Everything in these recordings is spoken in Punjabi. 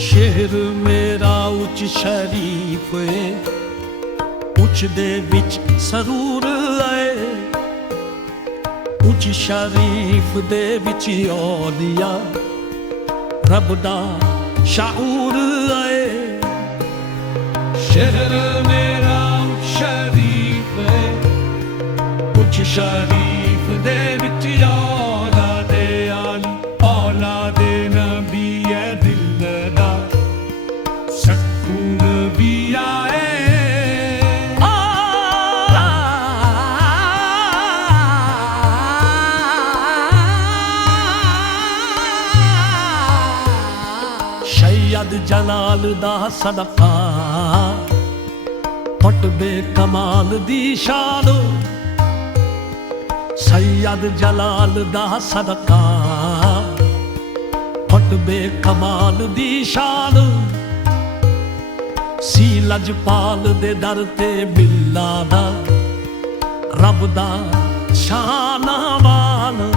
ਸ਼ਹਿਰ ਮੇਰਾ ਉੱਚ ਸ਼ਰੀਫ ਏ, ਉੱਚ ਦੇ ਵਿੱਚ ਸਰੂਰ ਆਏ। ਉੱਚ ਸ਼ਰੀਫ ਦੇ ਵਿੱਚ ਔਲੀਆ ਰੱਬ ਦਾ ਸ਼ਾਊਰ ਆਏ। ਸ਼ਹਿਰ ਮੇਰਾ ਉੱਚ ਸ਼ਰੀਫ ਏ, ਉੱਚ ਸ਼ਰੀਫ ਦੇ ਵਿੱਚ ਔਲਾਦੇ ਆਲੀ, ਔਲਾਦੇ ਨਬੀ ਏ ਦਿਲ ਦਾ ਸਕੂਨ ਵੀ ਆਏ। ਸੈਯਦ ਜਲਾਲ ਦਾ ਸਦਕਾ ਫਟਵੇ ਕਮਾਲ ਦੀ ਸ਼ਾਨ। ਸੈਯਦ ਜਲਾਲ ਦਾ ਸਦਕਾ ਫਟਵੇ ਕਮਾਲ ਦੀ ਸ਼ਾਨ। ਸੀ ਲਜਪਾਲ ਦੇ ਦਰ ਤੇ ਬਿੱਲਾ ਦਾ ਰੱਬ ਦਾ ਸ਼ਾਨਵਾਨ।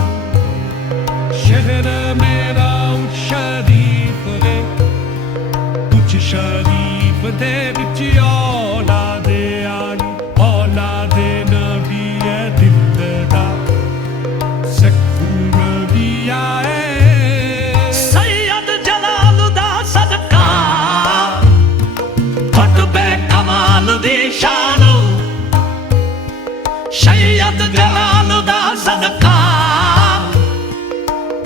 ਸ਼ਹਿਰ ਮੇਰਾ ਉੱਚ ਸ਼ਰੀਫ ਏ, ਉੱਚ ਸ਼ਰੀਫ ਦੇ ਵਿੱਚ ਔਲਾਦੇ ਆਲੀ, ਔਲਾਦੇ ਨਬੀ ਏ ਦਿਲ ਦਾ ਸਕੂਨ ਵੀ ਆਏ। ਸੈਯਦ ਜਲਾਲ ਦਾ ਸਦਕਾ ਫਟਵੇ ਕਮਾਲ ਦੀ ਸ਼ਾਨ। ਸੈਯਦ ਜਲਾਲ ਦਾ ਸਦਕਾ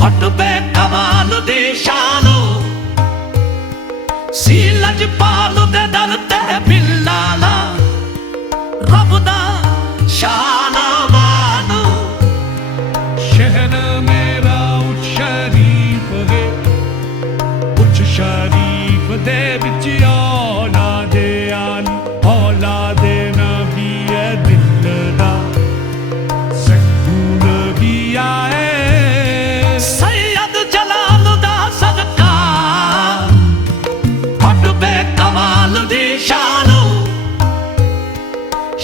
ਫਟਵੇ ਕਮਾਲ ਦੀ ਸ਼ਾਨ। ਸੀ ਲਜਪਾਲ ਦੇ ਦਰ ਤੇ ਬਿੱਲਾ ਦਾ ਰੱਬ ਦਾ ਸ਼ਾਨਵਾਨ। ਸ਼ਹਿਰ ਮੇਰਾ ਉੱਚ ਸ਼ਰੀਫ ਏ, ਉੱਚ ਸ਼ਰੀਫ ਦੇ ਵਿੱਚ ਔਲਾਦੇ ਆਲੀ, ਔਲਾਦੇ ਨਬੀ ਏ ਦਿਲ ਦਾ ਸਕੂਨ ਵੀ ਆਏ। ਸੈਯਦ ਜਲਾਲ ਦਾ ਸਦਕਾ ਫਟਵੇ ਕਮਾਲ ਦੀ ਸ਼ਾਨ।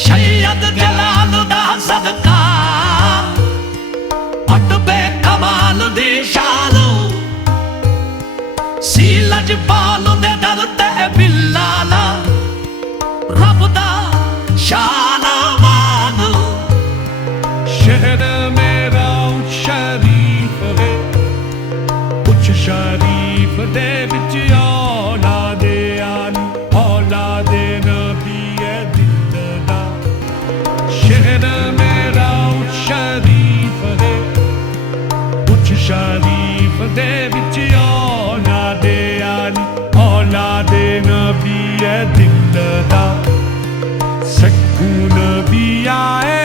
ਸੈਯਦ ਜਲਾਲ ਦਾ ਸਦਕਾ ਫਟਵੇ ਕਮਾਲ ਦੀ ਸ਼ਾਨ। ਸੀ ਲਜਪਾਲ ਦੇ ਦਰ ਤੇ ਬਿੱਲਾ ਦਾ ਰੱਬ ਦਾ ਸ਼ਾਨਵਾਨ। ਸ਼ਹਿਰ ਮੇਰਾ ਉੱਚ ਸ਼ਰੀਫ ਏ, ਉੱਚ ਸ਼ਰੀਫ ਦੇ ਵਿੱਚ ਔਲਾਦੇ ਆਲੀ, ਔਲਾਦੇ ਨਬੀ ਏ ਦਿਲ ਦਾ। ਸ਼ਹਿਰ ਮੇਰਾ ਉੱਚ ਸ਼ਰੀਫ ਏ, ਉੱਚ ਸ਼ਰੀਫ ਦੇ ਵਿੱਚ ਔਲਾਦੇ ਆਲੀ, ਔਲਾਦੇ ਨਬੀ ਏ ਦਿਲ ਦਾ ਸਕੂਨ ਵੀ ਆਏ।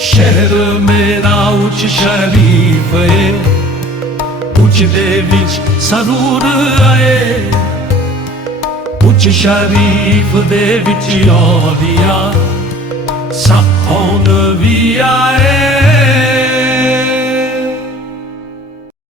ਸ਼ਹਿਰ ਮੇਰਾ ਉੱਚ ਸ਼ਰੀਫ ਏ, ਉੱਚ ਦੇ ਵਿੱਚ ਸਰੂਰ ਆਏ। ਉੱਚ ਸ਼ਰੀਫ ਦੇ ਵਿੱਚ ਔਲੀਆ ਸਕੂਨ ਵੀ ਆਏ।